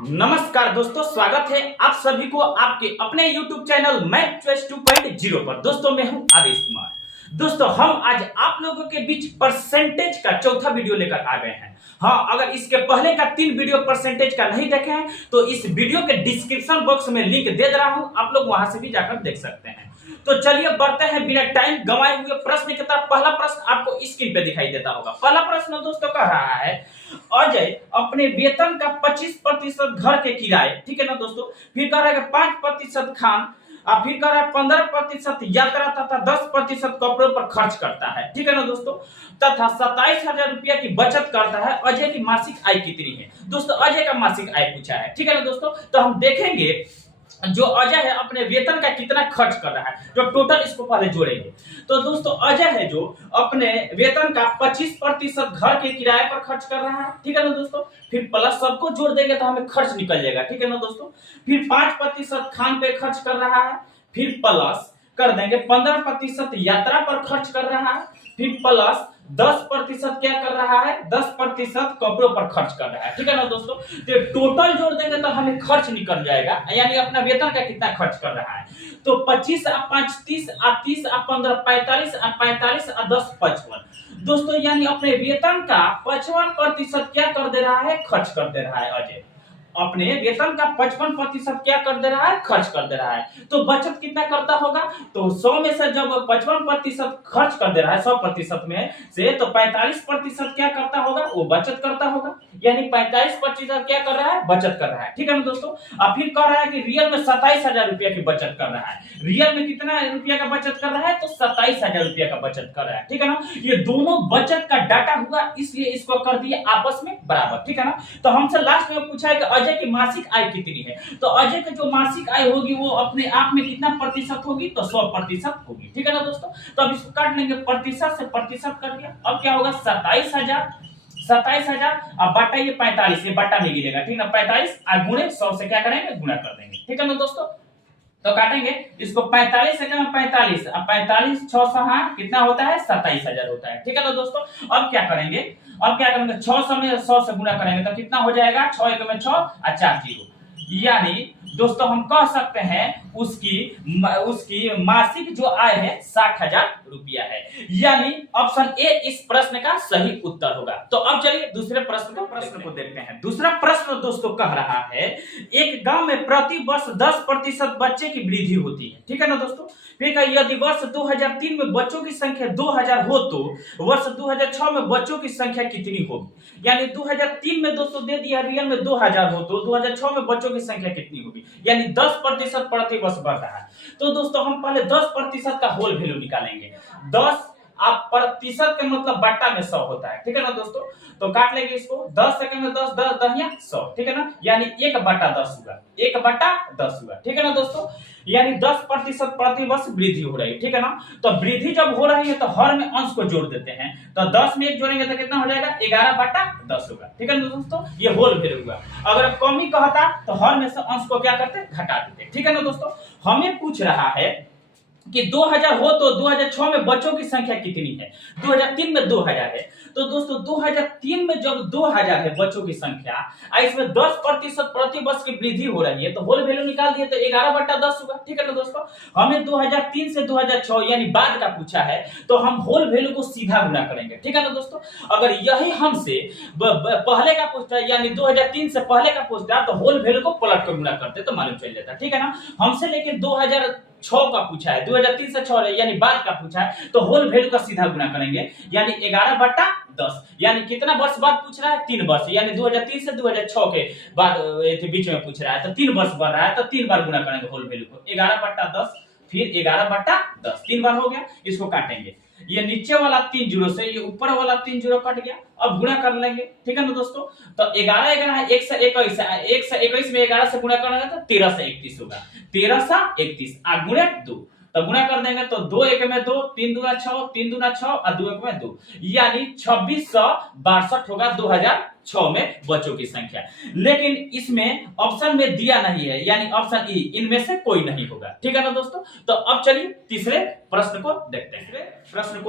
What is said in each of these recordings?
नमस्कार दोस्तों, स्वागत है आप सभी को आपके अपने YouTube चैनल मैथ चॉइस 2.0 पर। दोस्तों मैं हूं आदेश कुमार। दोस्तों हम आज आप लोगों के बीच परसेंटेज का चौथा वीडियो लेकर आ गए हैं। हाँ, अगर इसके पहले का 3 वीडियो परसेंटेज का नहीं देखे हैं तो इस वीडियो के डिस्क्रिप्शन बॉक्स में लिंक दे रहा हूं, आप लोग वहां से भी जाकर देख सकते हैं। तो चलिए बढ़ते हैं बिना टाइम गंवाए हुए प्रश्न की तरफ। पहला प्रश्न आपको स्क्रीन पे दिखाई देता होगा। पहला प्रश्न दोस्तों कह रहा है, अजय अपने वेतन का 25% घर के किराए, ठीक है ना दोस्तों, फिर कह रहा है 5% खान, और फिर कह रहा है 15% यात्रा तथा 10% कपड़ों पर खर्च करता है, ठीक है ना दोस्तों, तथा 27,000 रुपया की बचत करता है। अजय की मासिक आय कितनी है? दोस्तों अजय का मासिक आय पूछा है, ठीक है ना दोस्तों। तो हम देखेंगे जो अजय है अपने वेतन का कितना खर्च कर रहा है, जो टोटल इसको पहले जोड़ेंगे। तो दोस्तों अजय है जो अपने वेतन का 25% घर के किराए पर खर्च कर रहा है, ठीक है ना दोस्तों, फिर प्लस सबको जोड़ देंगे तो हमें खर्च निकल जाएगा, ठीक है ना दोस्तों। फिर 5% खान पे खर्च कर रहा है, फिर प्लस कर देंगे 15% यात्रा पर खर्च कर रहा है, फिर प्लस 10% क्या कर रहा है, 10% कपड़ों पर खर्च कर रहा है, ठीक है ना दोस्तों। तो टोटल जोड़ देंगे तो हमें खर्च निकल जाएगा, यानी अपना वेतन का कितना खर्च कर रहा है। तो 25 आ 5 30 आ 30 आ 15 45 आ 45 आ 10 55 दोस्तों, यानी अपने वेतन का 55% क्या कर दे रहा है, खर्च कर दे रहा है अजय। अपने वेतन का 55% क्या कर दे रहा है, खर्च कर दे रहा है। तो बचत कितना करता होगा? तो 100 में से जब 55% खर्च कर दे रहा है 100% में से, तो 45% क्या करता होगा, वो बचत करता होगा, यानी 45% क्या कर रहा है, बचत कर रहा है, ठीक है ना दोस्तों। अब फिर कह रहा है कि रियल में 27,000 रुपया की बचत कर रहा है। रियल में कितना रुपया का बचत कर रहा है? तो 27,000 रुपया का बचत कर रहा है, ठीक है ना। ये दोनों बचत का डाटा हुआ, इसलिए इसको कर दिए आपस में बराबर, ठीक है ना। तो हमसे लास्ट में पूछा है कि अजय की मासिक आय कितनी है। तो अजय की जो मासिक आय होगी वो अपने आप में कितना प्रतिशत होगी, तो 100% होगी, ठीक है ना दोस्तों। तो अब इसको काट लेंगे, प्रतिशत से प्रतिशत कर दिया, अब क्या होगा 27,000 अब बटा ये 45, ये बटा में गिरेगा, ठीक है ना। 45 और गुणे 100 से क्या करेंगे, गुणा कर देंगे, ठीक है ना दोस्तों। तो काटेंगे इसको 45 से 45, अब 45 6 हाँ कितना होता है, 27,000 होता है, ठीक है ना दोस्तों। अब क्या करेंगे, 600 में 100 से गुणा करेंगे तो कितना हो जाएगा, 6 1 में 6 और 4 0, यानी दोस्तों हम कह सकते हैं उसकी मासिक जो आय है 60,000 रुपया है, यानी ऑप्शन ए इस प्रश्न का सही उत्तर होगा। तो अब चलिए दूसरे प्रश्न को देखते हैं। दूसरा प्रश्न दोस्तों कह रहा है, एक गांव में प्रति वर्ष 10% बच्चे की वृद्धि होती है, ठीक है ना दोस्तों। फिर यदि वर्ष 2003 में बच्चों की संख्या 2000 हो तो वर्ष 2006 में बच्चों की संख्या कितनी होगी, यानी 2003 में दोस्तों दे दिया रियल में 2000 हो तो 2006 में बच्चों की संख्या कितनी होगी, यानी 10% प्रति वर्ष बढ़ रहा है। तो दोस्तों हम पहले 10% का होल वैल्यू निकालेंगे। 10 आप प्रतिशत का मतलब बट्टा में 100 होता है, ठीक है ना दोस्तों। तो काट लेंगे इसको, 10 सेकंड में 10 10 दहिया 100, ठीक है ना, यानी 1/10 हुआ, 1/10 हुआ, ठीक है ना दोस्तों। यानी 10% प्रति वर्ष वृद्धि हो रही है, ठीक है ना। तो वृद्धि जब हो रही है तो हर में अंश को जोड़ देते हैं, तो 10 में 1 जोड़ेंगे तो कितना हो जाएगा, 11/10 होगा, ठीक है ना दोस्तों। ये होल वैल्यू हुआ। अगर कमी कहता तो हर में से अंश को क्या करते, घटा देते, ठीक है ना दोस्तों। हमें पूछ रहा है कि 2000 हो तो 2006 में बच्चों की संख्या कितनी है, 2003 में 2000 है। तो दोस्तों 2003 में जब 2000 है बच्चों की संख्या, इसमें 10% प्रति वर्ष की वृद्धि हो रही है, तो होल वैल्यू निकाल दिए तो 11/10 होगा, ठीक है ना दोस्तों। हमें 2003 से 2006 यानी बाद का पूछा है, तो हम होल वैल्यू को सीधा गुणा करेंगे, ठीक है ना दोस्तों। अगर यही हमसे पहले का पूछता है, यानी 2003 से पहले का पूछता है, तो होल वैल्यू को पलट कर गुणा करते तो मालूम चल जाता, ठीक है ना। हमसे लेकिन 2006 का पूछा है, 2003 से 6 यानी बाद का पूछा है, तो होल वैल्यू का सीधा गुणा करेंगे, यानी 11/10, यानी कितना वर्ष बाद पूछ रहा है, 3 वर्ष, यानी 2003 से 2006 के बाद बीच में पूछ रहा है, तो 3 वर्ष बढ़ रहा है, तो 3 बार गुणा करेंगे होल वैल्यू को, 11/10 फिर 11/10, 3 बार हो गया। इसको काटेंगे, ये नीचे वाला 3 जीरो से ये ऊपर वाला 3 जीरो कट गया, अब गुणा कर लेंगे, ठीक है ना दोस्तों। तो 11 11 1 से 21 1 से 21 में 11 से गुणा करेंगे तो 13 से 31 होगा, 13 से 31 आ गुणे 2, तो गुणा कर देंगे तो 2 1 में 2, 3 दूना 6, 3 दूना 6 और 2 1 में 2, यानी 2662 होगा 2006 6 में बच्चों की संख्या। लेकिन इसमें ऑप्शन में दिया नहीं है, यानी ऑप्शन ई, इनमें से कोई नहीं होगा। ठीक है ना दोस्तों। तो अब चलिए तीसरे प्रश्न को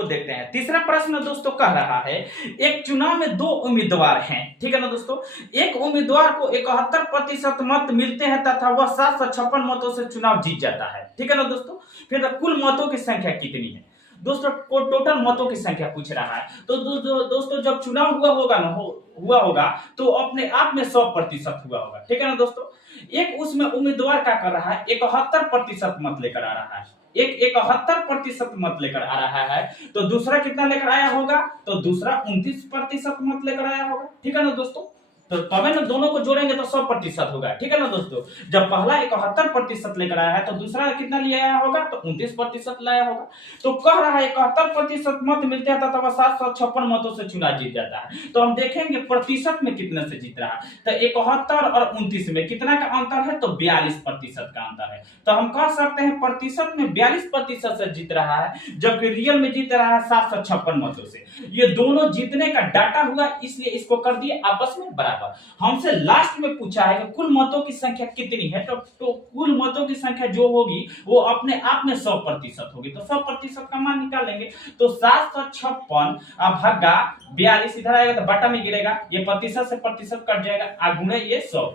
देखते हैं। तीसरा प्रश्न दोस्तों कह रहा है, एक चुनाव में 2 उम्मीदवार हैं। ठीक है ना दोस्तों। एक उम्मीदवार को 71% मत मिलते हैं तथा वह 756 मतों से चुनाव जीत जाता है। ठीक है ना दोस्तों। फिर कुल मतों की संख्या कितनी है दोस्तों, को टोटल मतों की संख्या पूछ रहा है। तो दोस्तों जब चुनाव हुआ होगा तो अपने आप में 100% हुआ होगा। ठीक है ना दोस्तों। एक उसमें उम्मीदवार क्या कर रहा है, 71% मत लेकर आ रहा है। एक 71% मत लेकर आ रहा है, तो दूसरा कितना लेकर आया होगा, तो दूसरा 29% मत लेकर आया होगा। ठीक है ना दोस्तों। तो तब ना दोनों को जोड़ेंगे तो 100% होगा। ठीक है ना दोस्तों। जब पहला 71% लेकर आया है तो दूसरा कितना ले आया होगा, तो 29% लाया होगा। तो कह रहा है 71% मत मिलते हैं तब 756 मतों से चुनाव जीत जाता है। तो हम देखेंगे प्रतिशत में कितने से जीत रहा है। तो 71 और 29 में कितना का अंतर है, तो 42% का अंतर है। तो हम कह सकते हैं प्रतिशत में 42% से जीत रहा है, जबकि रियल में जीत रहा है 756 मतों से। ये दोनों जीतने का डाटा हुआ, इसलिए इसको कर दिए आपस में बराबर। हमसे लास्ट में पूछा है कि कुल मतों की संख्या कितनी है, तो कुल मतों की संख्या जो होगी वो अपने आप में 100% होगी। तो 100% का मान निकालेंगे तो 756 भागा 42 इधर आएगा तो बटा में गिरेगा, ये प्रतिशत से प्रतिशत कट जाएगा, गुणे ये 100,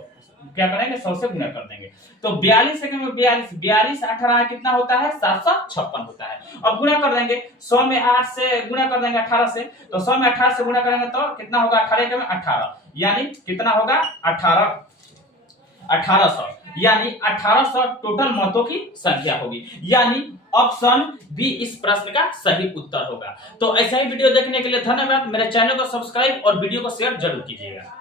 क्या करेंगे 100 से गुणा कर देंगे। तो 42 से 42 18 कितना होता है, 756 होता है। अब गुणा कर देंगे 100 में 8 से गुणा कर देंगे 18 से, तो 100 में 18 से गुणा करेंगे तो कितना होगा, 18 में 18, यानी कितना होगा 1800, यानी 1800 टोटल मतों की संख्या होगी। यानी ऑप्शन बी इस प्रश्न का सही उत्तर होगा। तो ऐसा ही वीडियो देखने के लिए धन्यवाद। मेरे चैनल को सब्सक्राइब और वीडियो को शेयर जरूर कीजिएगा।